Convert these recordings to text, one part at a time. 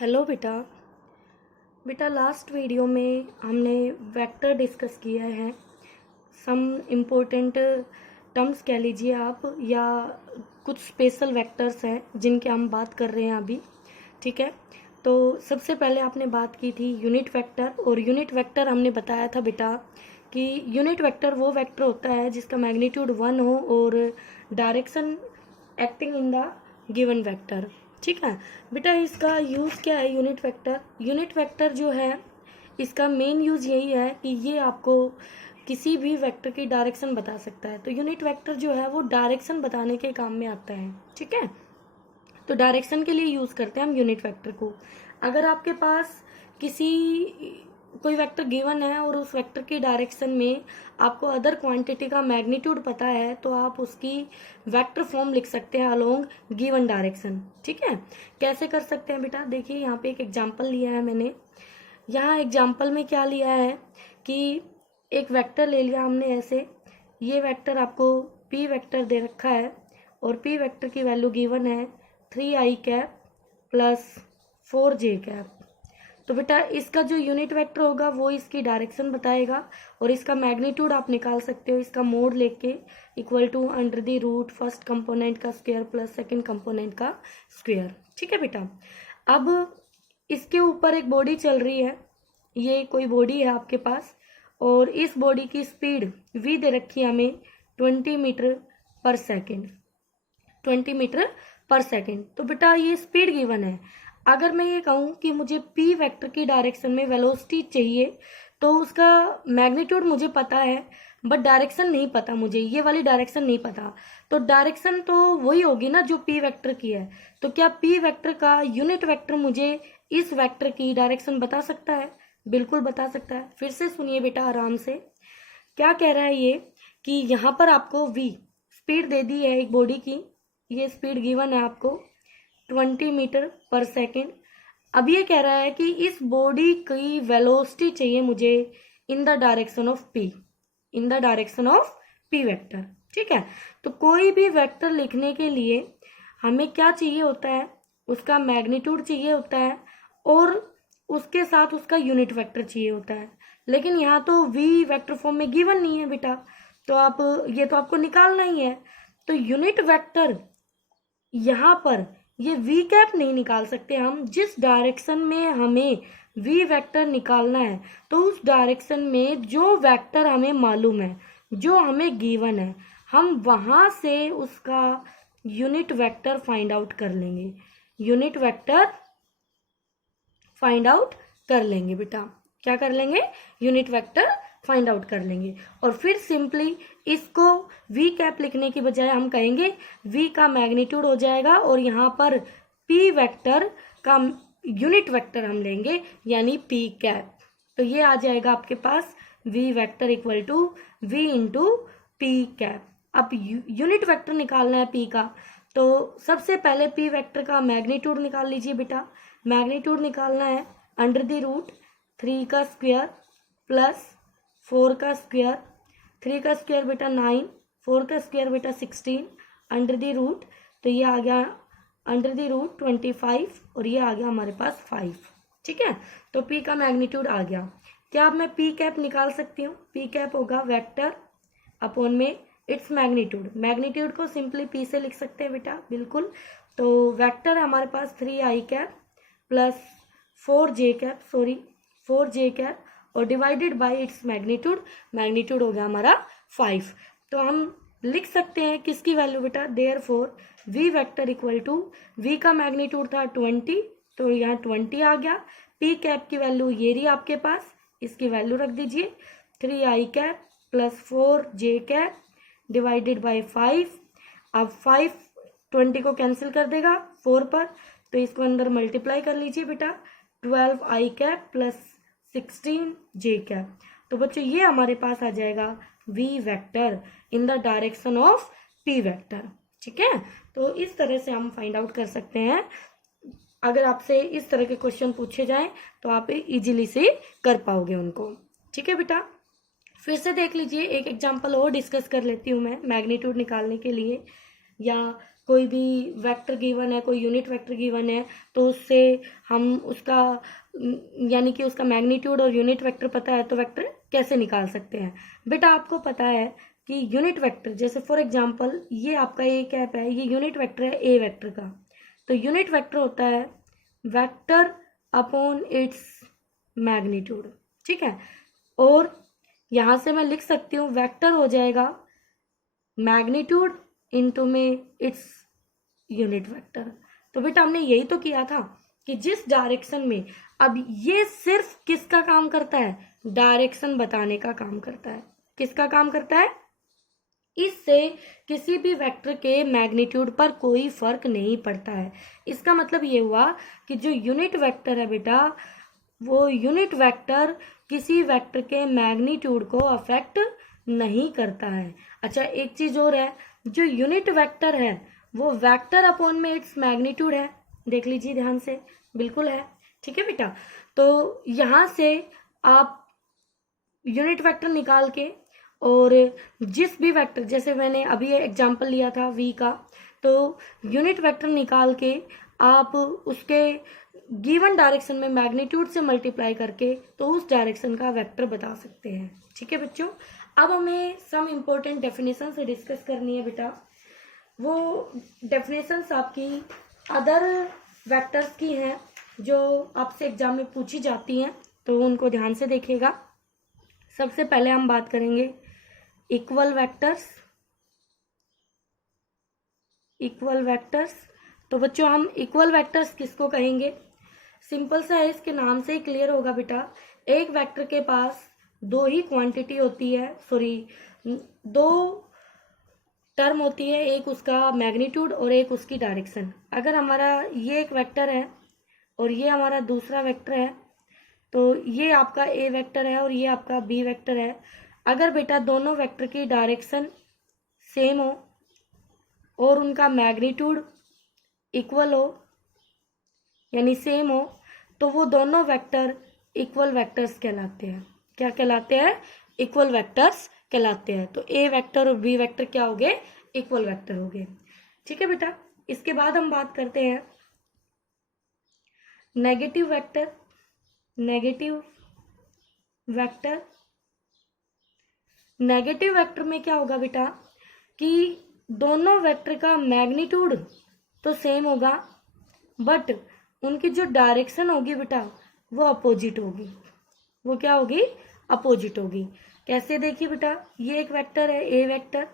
Hello बेटा। बेटा last video में हमने वेक्टर डिस्कस किया है। सम इम्पोर्टेंट टर्म्स कह लीजिए आप, या कुछ स्पेशल वेक्टर्स हैं जिनके हम बात कर रहे हैं अभी। ठीक है, तो सबसे पहले आपने बात की थी यूनिट वेक्टर, और यूनिट वेक्टर हमने बताया था बेटा कि यूनिट वेक्टर वो वेक्टर होता है जिसका मैग्नीट्यूड 1 हो और direction acting in the given vector. ठीक है बेटा, इसका यूज़ क्या है यूनिट वेक्टर? यूनिट वेक्टर जो है इसका मेन यूज़ यही है कि ये आपको किसी भी वेक्टर की डायरेक्शन बता सकता है। तो यूनिट वेक्टर जो है वो डायरेक्शन बताने के काम में आता है। ठीक है, तो डायरेक्शन के लिए यूज़ करते हैं हम यूनिट वेक्टर को। अगर आपके पास कोई वेक्टर गिवन है और उस वेक्टर की डायरेक्शन में आपको अदर क्वांटिटी का मैग्नीट्यूड पता है, तो आप उसकी वेक्टर फॉर्म लिख सकते हैं अलोंग गिवन डायरेक्शन। ठीक है, कैसे कर सकते हैं बेटा? देखिए यहाँ पे एक एग्जांपल लिया है मैंने। यहाँ एग्जांपल में क्या लिया है कि एक वेक्टर ले लिया हमने ऐसे। ये वेक्टर आपको पी वेक्टर दे रखा है और पी वेक्टर की वैल्यू गिवन है 3i cap plus 4j cap. तो बेटा इसका जो यूनिट वेक्टर होगा वो इसकी डायरेक्शन बताएगा, और इसका मैग्नीट्यूड आप निकाल सकते हो इसका मोड लेके, equal to under the root first component का स्क्वायर प्लस सेकंड कंपोनेंट का स्क्वायर। ठीक है बेटा, अब इसके ऊपर एक बॉडी चल रही है, ये कोई बॉडी है आपके पास, और इस बॉडी की स्पीड v दे रखी है हमें 20 मीटर पर सेकेंड। 20 मीटर पर सेकेंड। तो बेटा ये स्पीड गिवन है। अगर मैं ये कहूँ कि मुझे p वेक्टर की डायरेक्शन में वेलोसिटी चाहिए, तो उसका मैग्नीट्यूड मुझे पता है बट डायरेक्शन नहीं पता, मुझे ये वाली डायरेक्शन नहीं पता। तो डायरेक्शन तो वही होगी ना जो p वेक्टर की है। तो क्या p वेक्टर का यूनिट वेक्टर मुझे इस वेक्टर की डायरेक्शन बता सकता है? बिल्कुल बता सकता है। फिर से सुनिए बेटा आराम से, क्या कह रहा है ये कि यहाँ पर आपको v स्पीड दे दी है एक बॉडी की, ये स्पीड गिवन है आपको 20 मीटर पर सेकेंड। अब ये कह रहा है कि इस बॉडी की वेलोसिटी चाहिए मुझे in the direction of p, in the direction of p vector. ठीक है, तो कोई भी वेक्टर लिखने के लिए हमें क्या चाहिए होता है? उसका मैग्नीट्यूड चाहिए होता है और उसके साथ उसका यूनिट वेक्टर चाहिए होता है। लेकिन यहाँ तो v वेक्टर फॉर्म में गिवन नहीं है बेटा, तो आप ये तो आपको निकालना ही है। तो यूनिट वेक्टर यहाँ पर ये v कैप नहीं निकाल सकते हम। जिस डायरेक्शन में हमें v वेक्टर निकालना है, तो उस डायरेक्शन में जो वेक्टर हमें मालूम है, जो हमें गिवन है, हम वहां से उसका यूनिट वेक्टर फाइंड आउट कर लेंगे। यूनिट वेक्टर फाइंड आउट कर लेंगे बेटा। क्या कर लेंगे? यूनिट वेक्टर फाइंड आउट कर लेंगे। और फिर सिंपली इसको v कैप लिखने की बजाय हम कहेंगे v का मैग्नीट्यूड हो जाएगा, और यहाँ पर p वेक्टर का यूनिट वेक्टर हम लेंगे यानी p कैप। तो ये आ जाएगा आपके पास v vector equal to v into p cap. अब यूनिट वेक्टर निकालना है p का, तो सबसे पहले p वेक्टर का मैग्नीट्यूड निकाल लीजिए बेटा। मैग्नीट्यूड निकालना है अंडर द रूट 3 का स्क्वायर प्लस 4 का स्क्वायर। 3 का स्क्वायर बेटा 9, 4 का स्क्वायर बेटा 16, अंडर द रूट, तो ये आ गया अंडर द रूट 25, और ये आ गया हमारे पास 5। ठीक है, तो p का मैग्नीट्यूड आ गया। क्या अब मैं p कैप निकाल सकती हूँ? p कैप होगा वेक्टर अपॉन में इट्स मैग्नीट्यूड। मैग्नीट्यूड को सिंपली p से लिख सकते हैं बेटा, बिल्कुल। तो वेक्टर है हमारे पास 3i cap plus 4j cap, 4j cap, और divided by its magnitude. Magnitude हो गया हमारा 5। तो हम लिख सकते हैं किसकी वैल्यू बेटा? Therefore v vector equal to, v का मैग्नीट्यूड था 20, तो यहाँ 20 आ गया। p कैप की वैल्यू ये रही आपके पास, इसकी वैल्यू रख दीजिए 3i cap plus 4j cap divided by 5। अब 5 20 को कैंसिल कर देगा 4 पर, तो इसको अंदर मल्टीप्लाई कर लीजिए बेटा, 12i cap plus 16j cap. तो बच्चों ये हमारे पास आ जाएगा v vector in the direction of p vector. ठीक है, तो इस तरह से हम फाइंड आउट कर सकते हैं। अगर आपसे इस तरह के क्वेश्चन पूछे जाएं तो आप इजीली से कर पाओगे उनको। ठीक है बेटा, फिर से देख लीजिए, एक एग्जांपल और डिस्कस कर लेती हूँ मैं मैग्नीट्यूड निकालने के लिए, या कोई भी वेक्टर गिवन है, कोई यूनिट वेक्टर गिवन है, तो उससे हम उसका यानी कि उसका मैग्नीट्यूड और यूनिट वेक्टर पता है तो वेक्टर कैसे निकाल सकते हैं। बेटा आपको पता है कि यूनिट वेक्टर, जैसे फॉर एग्जांपल ये आपका ए कैप है, ये यूनिट वेक्टर है ए वेक्टर का, तो यूनिट वेक्टर होता है वेक्टर अपॉन इट्स मैग्नीट्यूड, ठीक है। और यहां से मैं लिख सकती हूँ वेक्टर हो जाएगा मैग्नीट्यूड इनटू में इट्स यूनिट वेक्टर। तो बेटा हमने यही तो किया था कि जिस डायरेक्शन में, अब ये सिर्फ किसका काम करता है, डायरेक्शन बताने का काम करता है। किसका काम करता है, इससे किसी भी वेक्टर के मैग्नीट्यूड पर कोई फर्क नहीं पड़ता है। इसका मतलब ये हुआ कि जो यूनिट वेक्टर है बेटा, वो यूनिट वेक्टर किसी वेक्टर के मैग्नीट्यूड को अफेक्ट नहीं करता है। अच्छा एक चीज और है, जो यूनिट वेक्टर है वो वेक्टर अपॉन में इट्स मैग्नीट्यूड है, देख लीजिए ध्यान से, बिल्कुल है, ठीक है बेटा। तो यहां से आप यूनिट वेक्टर निकाल के और जिस भी वेक्टर, जैसे मैंने अभी एग्जांपल लिया था v का, तो यूनिट वेक्टर निकाल के आप उसके गिवन डायरेक्शन में मैग्नीट्यूड से मल्टीप्लाई करके तो उस डायरेक्शन का वेक्टर बता सकते हैं, ठीक है बच्चों। अब हमें सम इम्पोर्टेंट डेफिनेशन से डिस्कस करनी है बेटा। वो डेफिनेशंस आपकी अदर वेक्टर्स की हैं जो आपसे एग्जाम में पूछी जाती हैं, तो उनको ध्यान से देखिएगा। सबसे पहले हम बात करेंगे इक्वल वेक्टर्स। इक्वल वेक्टर्स, तो बच्चों हम इक्वल वेक्टर्स किसको कहेंगे, सिंपल सा है, इसके नाम से ही क्लियर होगा बेटा। एक वेक्टर के पास दो ही क्वांटिटी होती है, दो टर्म होती है, एक उसका मैग्नीट्यूड और एक उसकी डायरेक्शन। अगर हमारा ये एक वेक्टर है और ये हमारा दूसरा वेक्टर है, तो ये आपका ए वेक्टर है और ये आपका बी वेक्टर है। अगर बेटा दोनों वेक्टर की डायरेक्शन सेम हो और उनका मैग्नीट्यूड इक्वल हो यानी सेम हो, तो वो दोनों वेक्टर इक्वल वेक्टर्स कहलाते हैं। क्या कहलाते हैं, इक्वल वेक्टर्स कहलाते हैं। तो ए वेक्टर और बी वेक्टर क्या हो गए, इक्वल वेक्टर हो गए, ठीक है बेटा। इसके बाद हम बात करते हैं negative vector. Negative vector, negative vector में क्या होगा बेटा कि दोनों वेक्टर का मैग्नीट्यूड तो सेम होगा, बट उनकी जो डायरेक्शन होगी बेटा वो अपोजिट होगी। वो क्या होगी, अपोजिट होगी। कैसे, देखिए बेटा, ये एक वेक्टर है ए वेक्टर,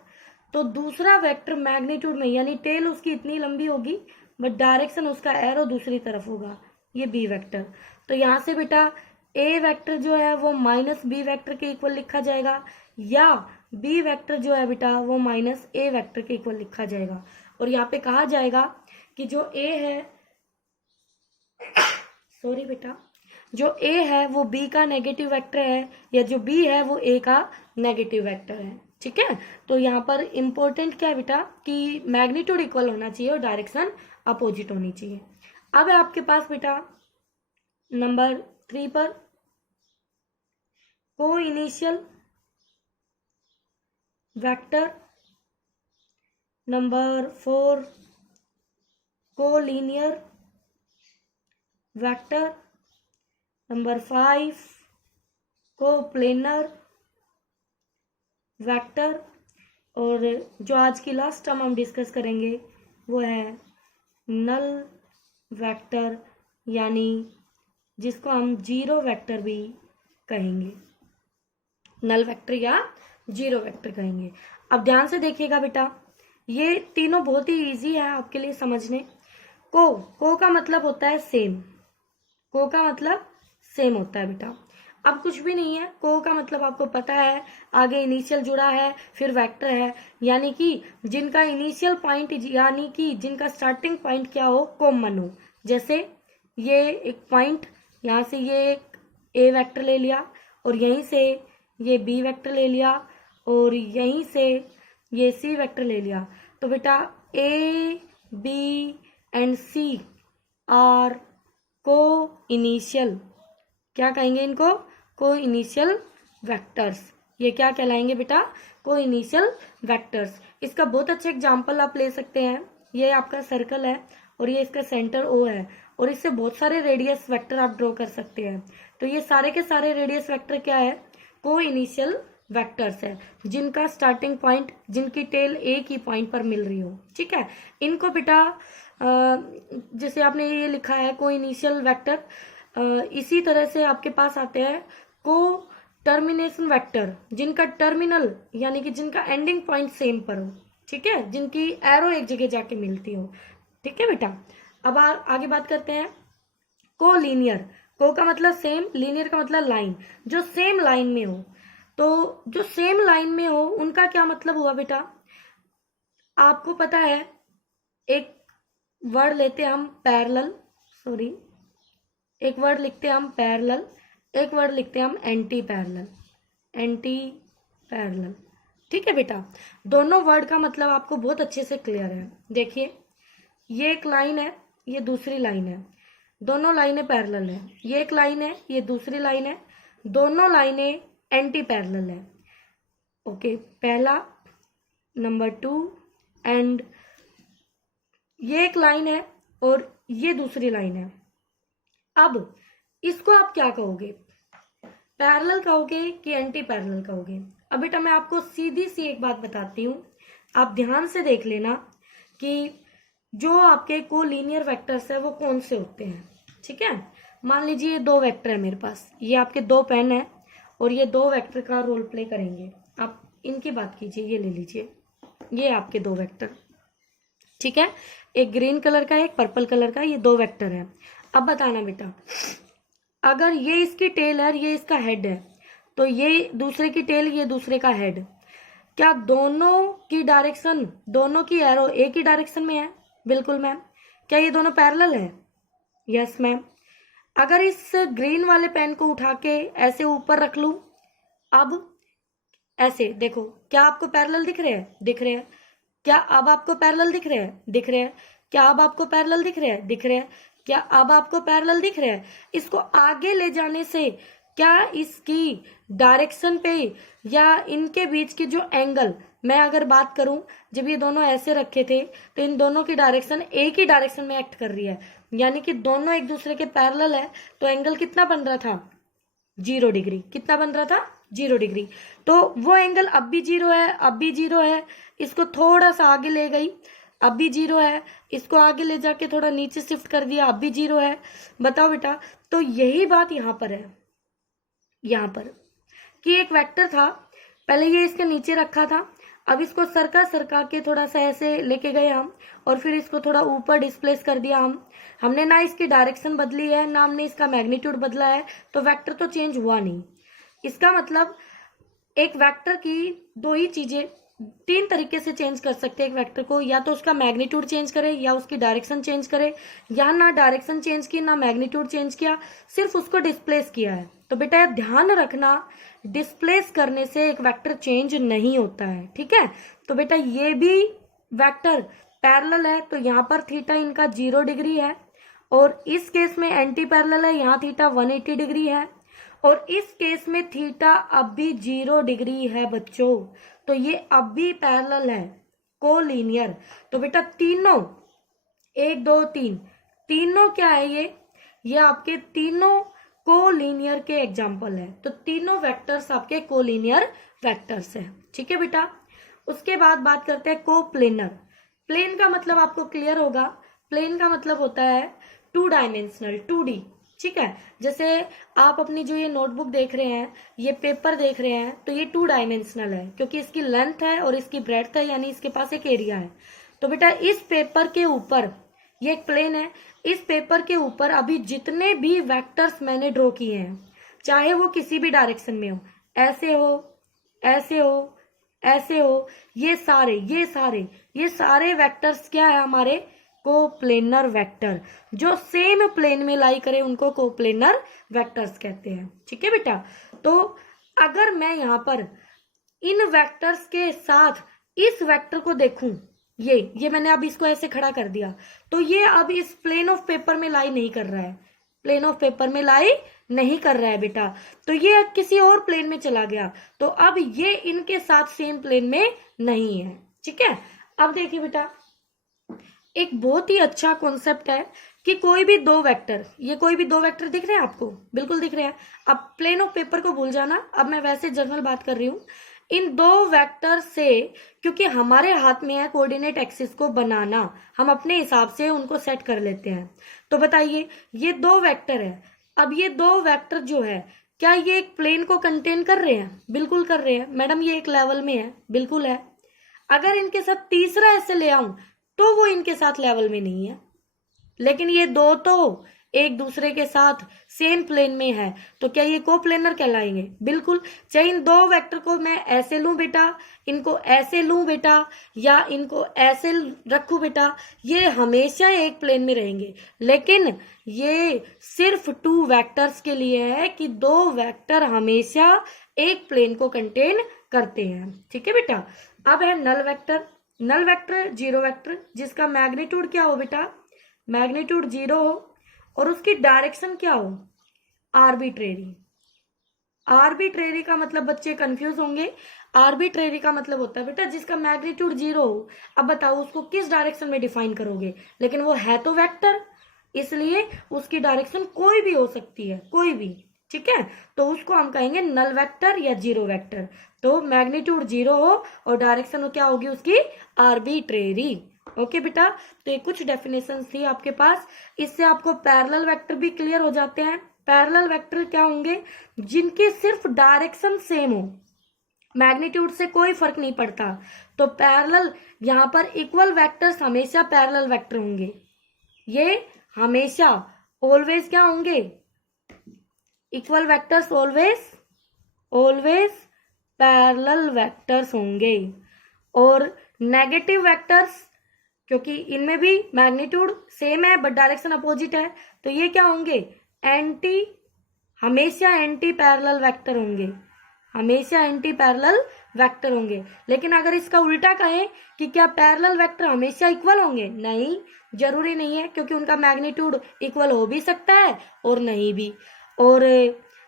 तो दूसरा वेक्टर मैग्नीट्यूड में यानी टेल उसकी इतनी लंबी होगी, बट डायरेक्शन उसका एरो दूसरी तरफ होगा, ये बी वेक्टर। तो यहाँ से बेटा ए वेक्टर जो है वो माइनस बी वेक्टर के इक्वल लिखा जाएगा, या बी वेक्टर जो है बेटा वो माइनस ए वेक्टर के इक्वल लिखा जाएगा। और यहाँ पे कहा जाएगा कि जो ए है सॉरी बेटा, जो ए है वो बी का नेगेटिव वेक्टर है, या जो बी है वो ए का नेगेटिव वेक्टर है, ठीक है। तो यहाँ पर इंपॉर्टेंट क्या है बेटा कि मैग्नीट्यूड इक्वल होना चाहिए और डायरेक्शन अपोजिट होनी चाहिए। अब है आपके पास बेटा नंबर 3 पर को इनिशियल वेक्टर, नंबर 4 को लीनियर वेक्टर, नंबर 5 को प्लेनर वेक्टर, और जो आज की लास्ट टर्म हम डिस्कस करेंगे वो है नल वेक्टर, यानी जिसको हम जीरो वेक्टर भी कहेंगे, नल वेक्टर या जीरो वेक्टर कहेंगे। अब ध्यान से देखिएगा बेटा, ये तीनों बहुत ही इजी है आपके लिए समझने। को का मतलब होता है सेम, को का मतलब सेम होता है बेटा। अब कुछ भी नहीं है, को का मतलब आपको पता है, आगे इनिशियल जुड़ा है फिर वेक्टर है, यानी कि जिनका इनिशियल पॉइंट यानी कि जिनका स्टार्टिंग पॉइंट क्या हो, कॉमन हो। जैसे ये एक पॉइंट, यहाँ से ये एक ए वेक्टर ले लिया और यहीं से ये बी वेक्टर ले लिया और यहीं से ये सी वेक्टर ले लिया, तो बेटा a b and c are को इनिशियल, क्या कहेंगे इनको, को इनिशियल वेक्टर्स। ये क्या कहलाएंगे बेटा, को इनिशियल वेक्टर्स। इसका बहुत अच्छा एग्जांपल आप ले सकते हैं, ये आपका सर्कल है और ये इसका सेंटर ओ है और इससे बहुत सारे रेडियस वेक्टर आप ड्रॉ कर सकते हैं। तो ये सारे के सारे रेडियस वेक्टर क्या है, को इनिशियल वेक्टर्स है, जिनका स्टार्टिंग पॉइंट, जिनकी टेल एक ही पॉइंट पर मिल रही हो। ठीक है, इनको बेटा जैसे आपने ये लिखा है को इनिशियल वेक्टर, इसी तरह से आपके पास आते हैं को टर्मिनेशन वेक्टर, जिनका टर्मिनल यानी कि जिनका एंडिंग पॉइंट सेम पर हो। ठीक है, जिनकी एरो एक जगह जाके मिलती हो। ठीक है बेटा, अब आगे बात करते हैं को लीनियर। को का मतलब सेम, लीनियर का मतलब लाइन, जो सेम लाइन में हो। तो जो सेम लाइन में हो उनका क्या मतलब हुआ बेटा, आपको पता है एक वर्ड लेते हैं हम पैरेलल, सॉरी एक वर्ड लिखते हैं हम पैरेलल, एक वर्ड लिखते हैं हम एंटी पैरेलल, एंटी पैरेलल। ठीक है बेटा, दोनों वर्ड का मतलब आपको बहुत अच्छे से क्लियर है। देखिए ये एक लाइन है, ये दूसरी लाइन है, दोनों लाइनें पैरेलल है। ये एक लाइन है, ये दूसरी लाइन है, दोनों लाइनें एंटी पैरेलल है। ओके, पहला, नंबर 2, एंड ये एक लाइन है और ये दूसरी लाइन है। अब इसको आप क्या कहोगे, पैरेलल कहोगे कि एंटी पैरेलल कहोगे? अब बेटा मैं आपको सीधी सी एक बात बताती हूँ, आप ध्यान से देख लेना कि जो आपके को लीनियर वेक्टर्स है वो कौन से होते हैं। ठीक है, मान लीजिए ये दो वेक्टर है मेरे पास, ये आपके दो पेन है और ये दो वेक्टर का रोल प्ले करेंगे। आप इनकी बात कीजिए, ये ले लीजिए, ये आपके दो वेक्टर। ठीक है, एक ग्रीन कलर का एक पर्पल कलर का, ये दो वेक्टर है। अब बताना बेटा, अगर ये इसकी टेल है, ये इसका हेड है, तो ये दूसरे की टेल, ये दूसरे का हेड, क्या दोनों की डायरेक्शन, दोनों की एरो एक ही डायरेक्शन में है? बिल्कुल मैम। क्या ये दोनों पैरेलल है? Yes ma'am. अगर इस ग्रीन वाले पेन को उठा के ऐसे ऊपर रख लूं, अब ऐसे देखो, क्या आपको पैरेलल दिख रहे हैं? दिख रहे हैं। क्या अब आपको पैरेलल दिख रहे हैं? दिख रहे हैं। क्या अब आपको पैरेलल दिख रहे हैं? दिख रहे हैं। क्या अब आपको पैरेलल दिख रहे हैं? इसको आगे ले जाने से क्या इसकी डायरेक्शन पे या इनके बीच की जो एंगल, मैं अगर बात करूं, जब ये दोनों ऐसे रखे थे तो इन दोनों की डायरेक्शन एक ही डायरेक्शन में एक्ट कर रही है, यानी कि दोनों एक दूसरे के पैरेलल है। तो एंगल कितना बन रहा था? 0 डिग्री। कितना बन रहा था? 0 डिग्री। तो वो एंगल अब भी 0 है, अब भी 0 है। इसको थोड़ा सा आगे ले गई, अब भी 0 है। इसको आगे ले जाके थोड़ा नीचे शिफ्ट कर दिया, अब भी 0 है। बताओ बेटा, तो यही बात यहां पर है, यहां पर कि एक वेक्टर था, पहले ये इसके नीचे रखा था, अब इसको सरका के थोड़ा सा ऐसे लेके गए हम और फिर इसको थोड़ा ऊपर डिस्प्लेस कर दिया हमने ना इसकी डायरेक्शन बदली है, ना हमने इसका मैग्नीट्यूड बदला है, तो वेक्टर तो चेंज हुआ नहीं। इसका मतलब एक वेक्टर की दो ही चीजें, तीन तरीके से चेंज कर सकते हैं एक वेक्टर को, या तो उसका मैग्नीट्यूड चेंज करे, या उसकी डायरेक्शन चेंज करे, या ना डायरेक्शन चेंज की ना मैग्नीट्यूड चेंज किया, सिर्फ उसको डिस्प्लेस किया है। तो बेटा ध्यान रखना, डिस्प्लेस करने से एक वेक्टर चेंज नहीं होता है। ठीक है, तो बेटा ये भी वेक्टर पैरेलल है, तो यहाँ पर थीटा इनका 0 डिग्री है, और इस केस में एंटी पैरेलल है, यहाँ थीटा 180 डिग्री है, और इस केस में थीटा अब भी 0 डिग्री है बच्चों। तो ये अब भी पैरेलल है, कोलीनियर। तो बेटा तीनों 1 2 3 तीनों क्या है, ये आपके तीनों कोलीनियर के एग्जाम्पल है। तो तीनों वेक्टर्स आपके कोलीनियर वेक्टर्स है। ठीक है बेटा, उसके बाद बात करते हैं कोप्लेनर। प्लेन का मतलब आपको क्लियर होगा, प्लेन का मतलब होता है 2 डायमेंशनल, 2D। ठीक है, जैसे आप अपनी जो ये नोटबुक देख रहे हैं, ये पेपर देख रहे हैं, तो ये 2 डायमेंशनल है क्योंकि इसकी लेंथ है और इसकी ब्रेड्थ है, यानी इसके पास एक एरिया है। तो बेटा इस पेपर के ऊपर, ये एक प्लेन है, इस पेपर के ऊपर अभी जितने भी वेक्टर्स मैंने ड्रॉ किए हैं, चाहे वो किसी भी डायरेक्शन में हो, ऐसे हो, ऐसे हो, ऐसे हो, ये सारे वेक्टर्स क्या है हमारे? Coplanar vector. जो सेम प्लेन में लाई करे उनको कोप्लेनर वेक्टर्स कहते हैं। ठीक है बेटा, तो अगर मैं यहाँ पर इन वेक्टर्स के साथ इस वेक्टर को देखूं, ये मैंने अब इसको ऐसे खड़ा कर दिया, तो ये अब इस प्लेन ऑफ पेपर में लाई नहीं कर रहा है, प्लेन ऑफ पेपर में लाई नहीं कर रहा है बेटा, तो ये किसी और प्लेन में चला गया, तो अब ये इनके साथ सेम प्लेन में नहीं है। ठीक है, अब देखिए बेटा, एक बहुत ही अच्छा कॉन्सेप्ट है कि कोई भी दो वेक्टर, ये कोई भी दो वेक्टर दिख रहे हैं आपको, बिल्कुल दिख रहे हैं। अब प्लेन ऑफ पेपर को भूल जाना, अब मैं वैसे जनरल बात कर रही हूँ। इन दो वेक्टर से, क्योंकि हमारे हाथ में है कोऑर्डिनेट एक्सिस को बनाना, हम अपने हिसाब से उनको सेट कर लेते हैं। तो बताइए, ये दो वेक्टर है। अब ये दो वेक्टर जो है, क्या ये एक प्लेन को कंटेन कर रहे हैं? बिल्कुल कर रहे हैं। मैडम ये एक लेवल में है, बिल्कुल है। अगर इनके साथ तीसरा ऐसे ले आऊं तो वो इनके साथ लेवल में नहीं है, लेकिन ये दो तो एक दूसरे के साथ सेम प्लेन में है, तो क्या ये कोप्लेनर कहलाएंगे? बिल्कुल। चाहे इन दो वेक्टर को मैं ऐसे लूं बेटा, इनको ऐसे लूं बेटा, या इनको ऐसे रखूं बेटा, ये हमेशा एक प्लेन में रहेंगे। लेकिन ये सिर्फ टू वेक्टर्स के लिए है कि दो वेक्टर हमेशा एक प्लेन को कंटेन करते हैं। ठीक है बेटा। अब है null vector. Null vector zero vector, जिसका मैग्नीट्यूड क्या हो बेटा? मैग्नीट्यूड जीरो हो और उसकी डायरेक्शन क्या हो? आर्बिट्रेरी। आर्बिट्रेरी का मतलब बच्चे कंफ्यूज होंगे। आर्बिट्रेरी का मतलब होता है बेटा जिसका मैग्नीट्यूड जीरो हो। अब बताओ उसको किस डायरेक्शन में डिफाइन करोगे? लेकिन वो है तो वेक्टर, इसलिए उसकी डायरेक्शन कोई भी हो सकती है, कोई भी। ठीक है, तो उसको हम कहेंगे नल वेक्टर या जीरो वेक्टर। तो मैग्नीट्यूड जीरो हो और डायरेक्शन क्या होगी उसकी? आर्बिट्रेरी। ओके बेटा, तो ये कुछ डेफिनेशन थी आपके पास। इससे आपको पैरेलल वेक्टर भी क्लियर हो जाते हैं। पैरेलल वेक्टर क्या होंगे? जिनकी सिर्फ डायरेक्शन सेम हो, मैग्नीट्यूड से कोई फर्क नहीं पड़ता। तो पैरेलल, यहाँ पर इक्वल वेक्टर्स हमेशा पैरेलल वेक्टर होंगे। ये हमेशा ऑलवेज क्या होंगे? Equal vectors always parallel vectors होंगे। और नेगेटिव वेक्टर्स, क्योंकि इनमें भी मैग्नीट्यूड सेम है बट डायरेक्शन अपोजिट है, तो ये क्या होंगे? हमेशा एंटी पैरेलल वेक्टर होंगे, हमेशा एंटी पैरेलल वेक्टर होंगे। लेकिन अगर इसका उल्टा कहें कि क्या पैरेलल वेक्टर हमेशा इक्वल होंगे? नहीं, जरूरी नहीं है, क्योंकि उनका मैग्नीट्यूड इक्वल हो भी सकता है और नहीं भी। और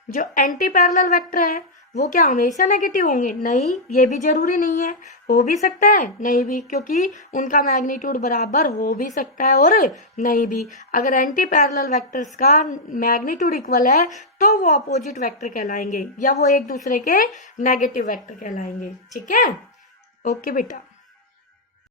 जो एंटी पैरेलल वेक्टर है वो क्या हमेशा नेगेटिव होंगे? नहीं, ये भी जरूरी नहीं है। हो भी सकता है, नहीं भी, क्योंकि उनका मैग्नीट्यूड बराबर हो भी सकता है और नहीं भी। अगर एंटी पैरेलल वेक्टर्स का मैग्नीट्यूड इक्वल है तो वो अपोजिट वेक्टर कहलाएंगे, या वो एक दूसरे के नेगेटिव वेक्टर कहलाएंगे। ठीक है, ओके बेटा।